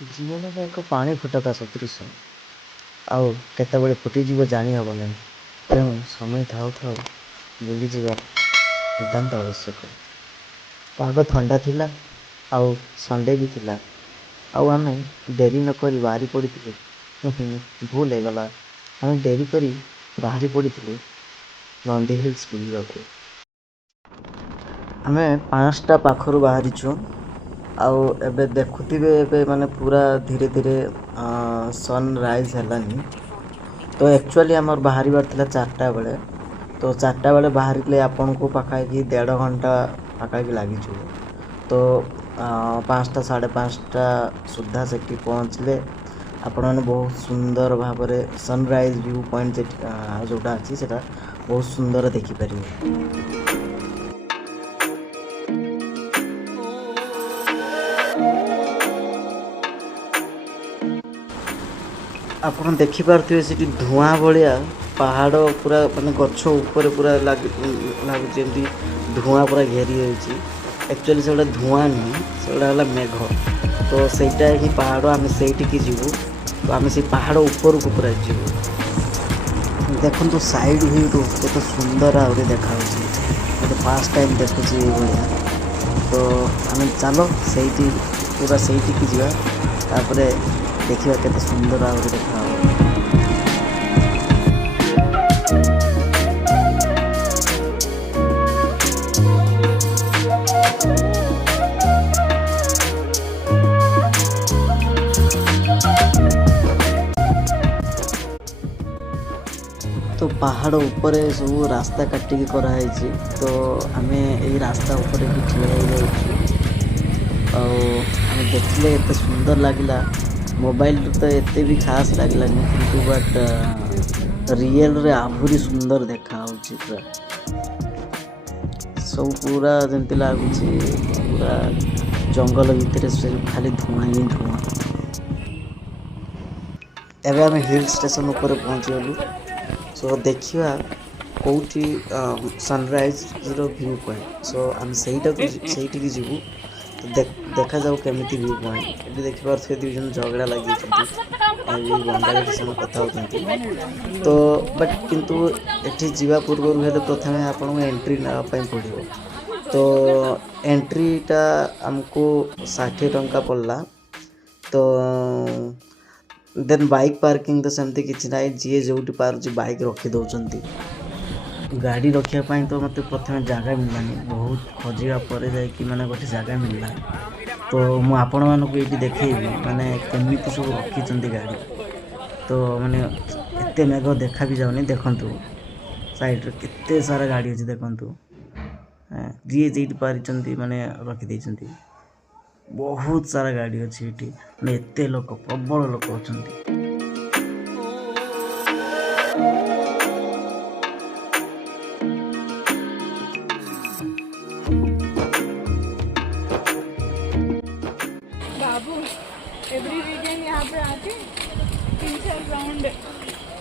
ଜୀବନଟା ଏକ ପାଣି ଫୋଟକା ସଦୃଶ ଆଉ କେତେବେଳେ ଫୁଟିଯିବ ଜାଣି ହେବ ନାହିଁ। ତେଣୁ ସମୟ ଥାଉ ଥାଉ ବୁଲିଯିବା ନିତାନ୍ତ ଆବଶ୍ୟକ। ପାଗ ଥଣ୍ଡା ଥିଲା ଆଉ ସଣ୍ଡେ ବି ଥିଲା ଆଉ ଆମେ ଡେରି ନକରି ବାହାରି ପଡ଼ିଥିଲୁ। ଭୁଲ ହେଇଗଲା, ଆମେ ଡେରି କରି ବାହାରି ପଡ଼ିଥିଲୁ ନନ୍ଦୀ ହିଲ୍ସ ବୁଲିବାକୁ। ଆମେ 5ଟା ପାଖରୁ ବାହାରିଛୁ ଆଉ ଏବେ ଦେଖୁଥିବେ ଏବେ ମାନେ ପୁରା ଧୀରେ ଧୀରେ ସନରାଇଜ୍ ହେଲାନି। ତ ଆକ୍ଚୁଆଲି ଆମର ବାହାରିବାର ଥିଲା 4ଟା ବେଳେ। ତ 4ଟା ବେଳେ ବାହାରିଲେ ଆପଣଙ୍କୁ ପାଖାପାଖି 1.5 ଘଣ୍ଟା ପାଖାପାଖି ଲାଗିଯିବ। ତ 5ଟା 5:30 ସୁଦ୍ଧା ସେଠି ପହଞ୍ଚିଲେ ଆପଣମାନେ ବହୁତ ସୁନ୍ଦର ଭାବରେ ସନରାଇଜ୍ ଭ୍ୟୁ ପଏଣ୍ଟ ଯେଉଁଟା ଅଛି ସେଇଟା ବହୁତ ସୁନ୍ଦର ଦେଖିପାରିବେ। ଆପଣ ଦେଖିପାରୁଥିବେ ସେଠି ଧୂଆଁ ଭଳିଆ ପାହାଡ଼ ପୁରା ମାନେ ଗଛ ଉପରେ ପୁରା ଲାଗୁଛି ଯେମିତି ଧୂଆଁ ପୁରା ଘେରି ରହିଛି। ଆକ୍ଚୁଆଲି ସେଗୁଡ଼ା ଧୂଆଁ ନୁହେଁ, ସେଗୁଡ଼ା ହେଲା ମେଘ। ତ ସେଇଟା ହିଁ ପାହାଡ଼, ଆମେ ସେଇଠିକି ଯିବୁ। ତ ଆମେ ସେଇ ପାହାଡ଼ ଉପରକୁ ପୁରା ଯିବୁ। ଦେଖନ୍ତୁ ସାଇଡ୍ ଭିୟୁରୁ କେତେ ସୁନ୍ଦର ଆହୁରି ଦେଖାଯାଉଛି। ମୋତେ ଫାର୍ଷ୍ଟ ଟାଇମ୍ ଦେଖୁଛି ଏଇଭଳିଆ। ତ ଆମେ ଚାଲ ସେଇଠିକି ଯିବା, ତାପରେ ଦେଖିବା କେତେ ସୁନ୍ଦର ଆହୁରି ଦେଖାହେବ। ତ ପାହାଡ଼ ଉପରେ ସବୁ ରାସ୍ତା କାଟିକି କରାହେଇଛି। ତ ଆମେ ଏଇ ରାସ୍ତା ଉପରେ ହିଁ ଠିଆ ହେଇଯାଉଛୁ ଆଉ ଆମେ ଦେଖିଲେ ଏତେ ସୁନ୍ଦର ଲାଗିଲା। ମୋବାଇଲରେ ତ ଏତେ ବି ଖାସ୍ ଲାଗିଲାନି, କିନ୍ତୁ ରିଏଲରେ ଆହୁରି ସୁନ୍ଦର ଦେଖାହେଉଛି। ପୁରା ସବୁ ପୁରା ଯେମିତି ଲାଗୁଛି ପୁରା ଜଙ୍ଗଲ ଭିତରେ ସେ ଖାଲି ଧୂଆଁ ହିଁ ଧୂଆଁ। ଏବେ ଆମେ ହିଲ୍ ଷ୍ଟେସନ୍ ଉପରେ ପହଞ୍ଚିଗଲୁ। ସୋ ଦେଖିବା କେଉଁଠି ସନରାଇଜ୍ର ଭ୍ୟୁ ପଏଣ୍ଟ। ସୋ ଆମେ ସେଇଠିକି ଯିବୁ। ତ ଦେଖାଯାଉ କେମିତି ଭ୍ୟୁ ପଏଣ୍ଟ। ଏଠି ଦେଖିପାରୁଥିବେ 2 ଜଣ ଝଗଡ଼ା ଲାଗିଛନ୍ତି, ଏଇ ବଙ୍ଗାଳୀରେ ସେମାନେ କଥା ହେଉଛନ୍ତି। ତ କିନ୍ତୁ ଏଠି ଯିବା ପୂର୍ବରୁ ହେଲେ ପ୍ରଥମେ ଆପଣଙ୍କୁ ଏଣ୍ଟ୍ରି ନେବା ପାଇଁ ପଡ଼ିବ। ତ ଏଣ୍ଟ୍ରିଟା ଆମକୁ 60 ଟଙ୍କା ପଡ଼ିଲା। ତ ଦେନ୍ ବାଇକ୍ ପାର୍କିଂ ତ ସେମିତି କିଛି ନାହିଁ, ଯିଏ ଯେଉଁଠି ପାରୁଛି ବାଇକ୍ ରଖିଦେଉଛନ୍ତି। ଗାଡ଼ି ରଖିବା ପାଇଁ ତ ମୋତେ ପ୍ରଥମେ ଜାଗା ମିଳିଲାନି, ବହୁତ ଖୋଜିବା ପରେ ଯାଇକି ମାନେ ଗୋଟେ ଜାଗା ମିଳିଲା। ତ ମୁଁ ଆପଣମାନଙ୍କୁ ଏଇଠି ଦେଖେଇବି ମାନେ କେମିତି ସବୁ ରଖିଛନ୍ତି ଗାଡ଼ି। ତ ମାନେ ଏତେ ମେଘ ଦେଖା ବି ଯାଉନି, ଦେଖନ୍ତୁ ସାଇଡ଼ରେ କେତେ ସାରା ଗାଡ଼ି ଅଛି ଦେଖନ୍ତୁ। ଯିଏ ଯେଇଠି ପାରିଛନ୍ତି ମାନେ ରଖିଦେଇଛନ୍ତି। ବହୁତ ସାରା ଗାଡ଼ି ଅଛି ଏଠି, ମାନେ ଏତେ ଲୋକ, ପ୍ରବଳ ଲୋକ ଅଛନ୍ତି। बाबू एवरी वीकेंड यहाँ पे आके 3-4 राउंड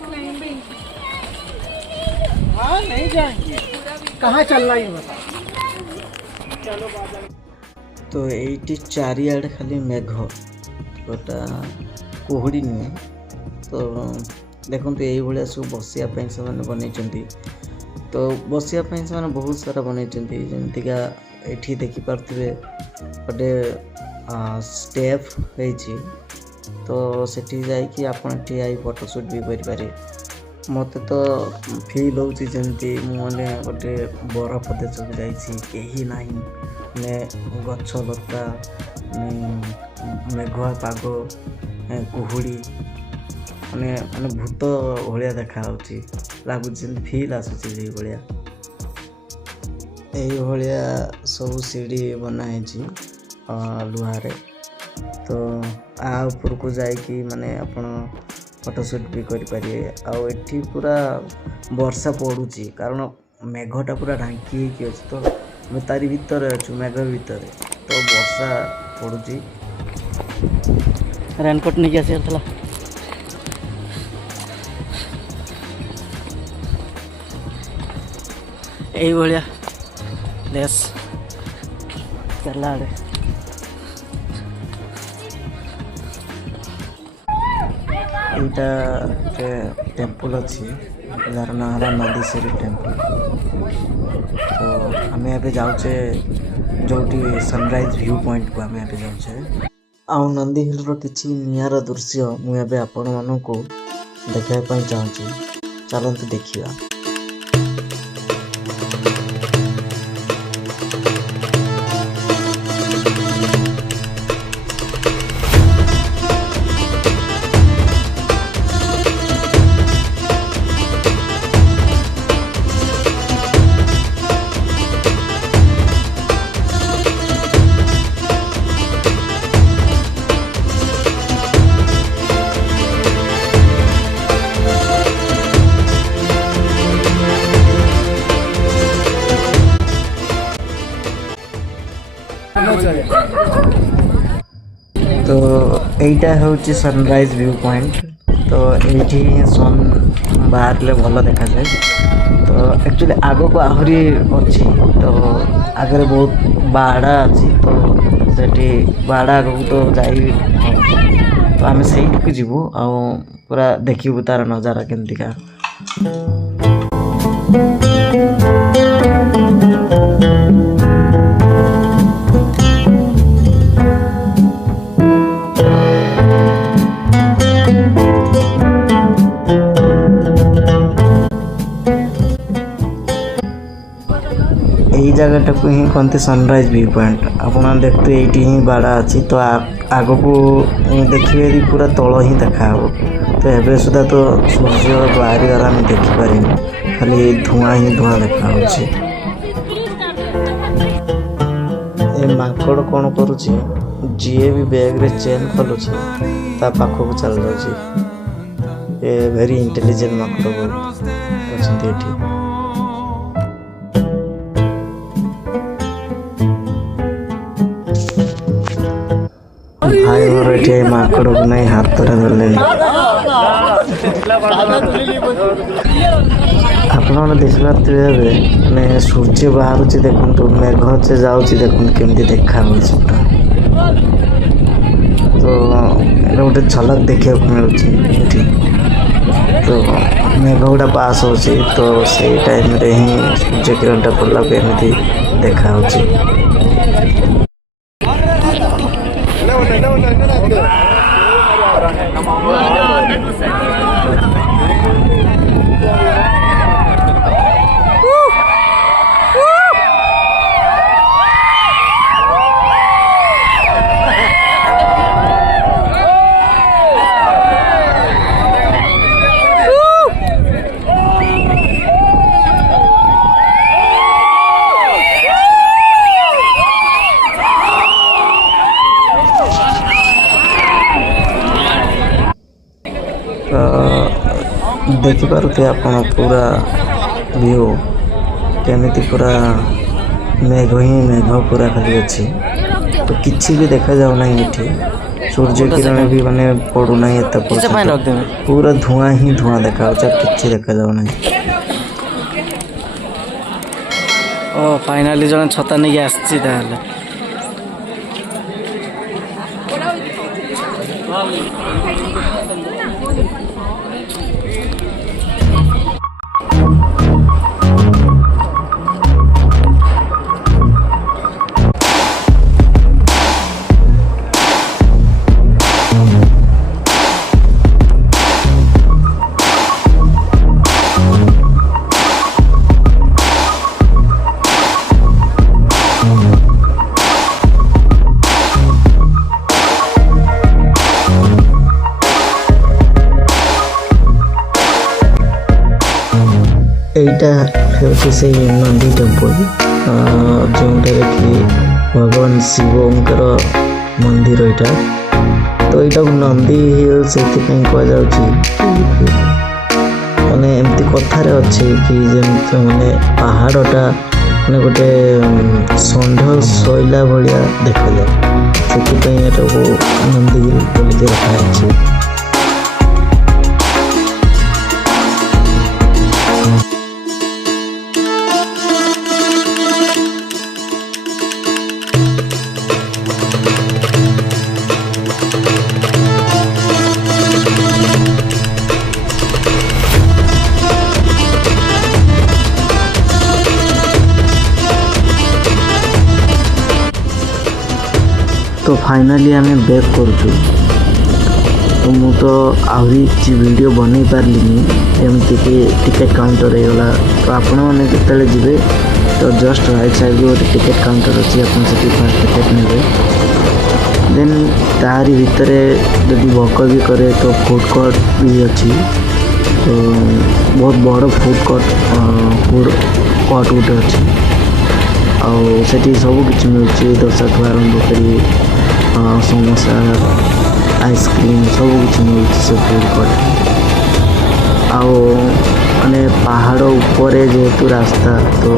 क्लाइंबिंग। हाँ नहीं जाएंगे, कहाँ चलना ये बता। चलो बाबा। तो एइटी चारिआडे खाली मेघ, गोटा कुहुड़ी नुहे। तो देखते ये सब बसिया से बनई। तो बसिया से बहुत सारा बनई, जमतीका ये देखिपे गोटे स्टेप है। तो सेठी जाइए आपन ठिया फोटोशूट भी करें। मत तो फिल हो जमती मुझे गोटे बरफ देशक जाही ना ने गछ लता मेघुआ पाग कुहुड़ी माने माने भूत भाया देखा लगुच फिल आसूसी भाया। यही सब सीढ़ी बनाई लुहारे। तो आ ऊपर को जाइकी माने आपण फोटोशूट भी करें। आठी पूरा वर्षा पड़ुची कारण मेघटा पूरा ढांकी अच्छे। तो मैं तारी भितर अच्छु मेघ भितर, तो वर्षा पड़ुची। रेनकोट नहीं आसाला यही प्लेस केरला आड़े। ଏଇଟା ଗୋଟେ ଟେମ୍ପଲ୍ ଅଛି ଯାହାର ନାଁ ହେଲା ନନ୍ଦୀଶ୍ୱରୀ ଟେମ୍ପଲ୍। ତ ଆମେ ଏବେ ଯାଉଛେ ଯେଉଁଠି ସନରାଇଜ୍ ଭ୍ୟୁ ପଏଣ୍ଟକୁ ଆମେ ଏବେ ଯାଉଛେ। ଆଉ ନନ୍ଦୀ ହିଲ୍ର କିଛି ନିଆରା ଦୃଶ୍ୟ ମୁଁ ଏବେ ଆପଣମାନଙ୍କୁ ଦେଖାଇବା ପାଇଁ ଚାହୁଁଛି, ଚାଲନ୍ତୁ ଦେଖିବା। तो এইটা হচ্ছে ସନରାଇଜ୍ ଭ୍ୟୁ ପଏଣ୍ଟ। ତ ଏଇଠି ସନ୍ ବାହାରିଲେ ଭଲ ଦେଖାଯାଏ। ତ ଆକ୍ଚୁଆଲି ଆଗକୁ ଆହୁରି ଅଛି, ତ ଆଗରେ ବହୁତ ବାଡ଼ା ଅଛି, ତ ସେଠି ବାଡ଼ା ଆଗକୁ ତ ଯାଇ ତ ଆମେ ସେଇଠିକୁ ଯିବୁ ଆଉ ପୁରା ଦେଖିବୁ ତାର ନଜାରା କେମିତିକା। এই জায়গাটাକୁ ହିଁ କହନ୍ତି ସନରାଇଜ୍ ଭ୍ୟୁ ପଏଣ୍ଟ। ଆପଣ ଦେଖୁଥିବେ ଏଇଠି ହିଁ ବାଡ଼ା ଅଛି, ତ ଆଗକୁ ଦେଖିବେ ଯଦି ପୁରା ତଳ ହିଁ ଦେଖାହେବ। ତ ଏବେ ସୁଦ୍ଧା ତ ସୂର୍ଯ୍ୟ ବାହାରିବାର ଆମେ ଦେଖିପାରିନି, ଖାଲି ଧୂଆଁ ହିଁ ଧୂଆଁ ଦେଖାହେଉଛି। ଏ ମାଙ୍କଡ଼ କ'ଣ କରୁଛି, ଯିଏ ବି ବ୍ୟାଗ୍ରେ ଚେନ୍ ଖୋଲୁଛି ତା ପାଖକୁ ଚାଲି ଯାଉଛି। ଏ ଭେରି ଇଣ୍ଟେଲିଜେଣ୍ଟ ମାଙ୍କଡ଼ ଅଛନ୍ତି ଏଠି। ଭାଇ ମୋର ଏଠି ମାଙ୍କଡ଼କୁ ନେଇ ହାତରେ ଧରିଲେଣି। ଆପଣମାନେ ଦେଖିପାରୁଥିବେ ଏବେ ମାନେ ସୂର୍ଯ୍ୟ ବାହାରୁଛି, ଦେଖନ୍ତୁ ମେଘ ଯେ ଯାଉଛି, ଦେଖନ୍ତୁ କେମିତି ଦେଖାଯାଉଛି ପୁରା। ତ ଏଇଟା ଗୋଟେ ଝଲକ ଦେଖିବାକୁ ମିଳୁଛି ଏଠି। ତ ମେଘ ଗୁଡ଼ା ପାସ୍ ହେଉଛି, ତ ସେଇ ଟାଇମ୍ରେ ହିଁ ସୂର୍ଯ୍ୟ କିରଣଟା ପଡ଼ିଲାକୁ ଏମିତି ଦେଖାଯାଉଛି। ଦେଖିପାରୁଥିବେ ଆପଣ ପୁରା ଭିଉ କେମିତି, ପୁରା ମେଘ ହିଁ ମେଘ ପୁରା ଖାଲି ଅଛି। ତ କିଛି ବି ଦେଖାଯାଉ ନାହିଁ ଏଠି, ସୂର୍ଯ୍ୟ କିରଣ ବି ମାନେ ପଡ଼ୁନାହିଁ ଏତେ ପର୍ଯ୍ୟନ୍ତ, ପୁରା ଧୂଆଁ ହିଁ ଧୂଆଁ ଦେଖାଯାଉଛି, ଆଉ କିଛି ଦେଖାଯାଉ ନାହିଁ। ଓ ଫାଇନାଲି ଜଣେ ଛତା ନେଇକି ଆସିଛି ତାହେଲେ। এইটা ହେଉଛି ସେଇ ନନ୍ଦୀ ଟେମ୍ପଲ୍, ଯେଉଁଠାରେ କି ଭଗବାନ ଶିବଙ୍କର ମନ୍ଦିର ଏଇଟା। ତ ଏଇଟାକୁ ନନ୍ଦୀ ହିଲ୍ ସେଥିପାଇଁ କୁହାଯାଉଛି, ମାନେ ଏମିତି କଥାରେ ଅଛି କି ଯେମିତି ମାନେ ପାହାଡ଼ଟା ମାନେ ଗୋଟେ ଷଣ୍ଢ ଶୋଇଲା ଭଳିଆ ଦେଖାଯାଏ, ସେଥିପାଇଁ ଏଟାକୁ ନନ୍ଦୀ ହିଲ୍ ବୋଲିକି ରଖାଯାଇଛି। तो फाइनाली आम बैक करूँ तो मु तो आहरी କିଛି वीडियो बनै पारलिनी एमती कि टिकेट काउंटर होगा तो आपण मैंने जिते ଯିବେ तो जस्ट राइट साइड गोटे टिकेट काउंटर अच्छी आप फास्ट टिकेट ने देन तारी भितर जदि भोक भी करे तो फूड कोर्ट भी अच्छी तो बहुत बड़ फूड कोर्ट गोटे अच्छी आठी सब किसी मिलूँ दोसा ठू आरंभ कर समोसा आइसक्रीम सब किसी मिलूँ से फूड कोर्ट माने पहाड़ ऊपर जेहेतु रास्ता तो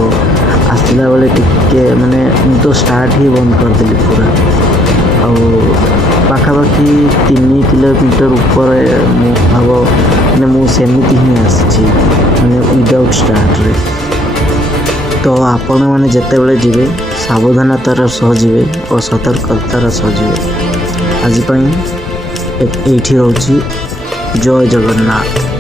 आसला बेले टिके माने तो स्टार्ट ही बंद करदेली पूरा पाखापाखि 3 किलोमीटर ऊपर भाव मैंने मुझे ही आसी मैंने विदाउट स्टार्ट रे तो आपण मैंने जिते बड़े जीवे सावधानतार सह जीवे और सतर्कतार सह जीवे आज एठी रहूची जय जगन्नाथ।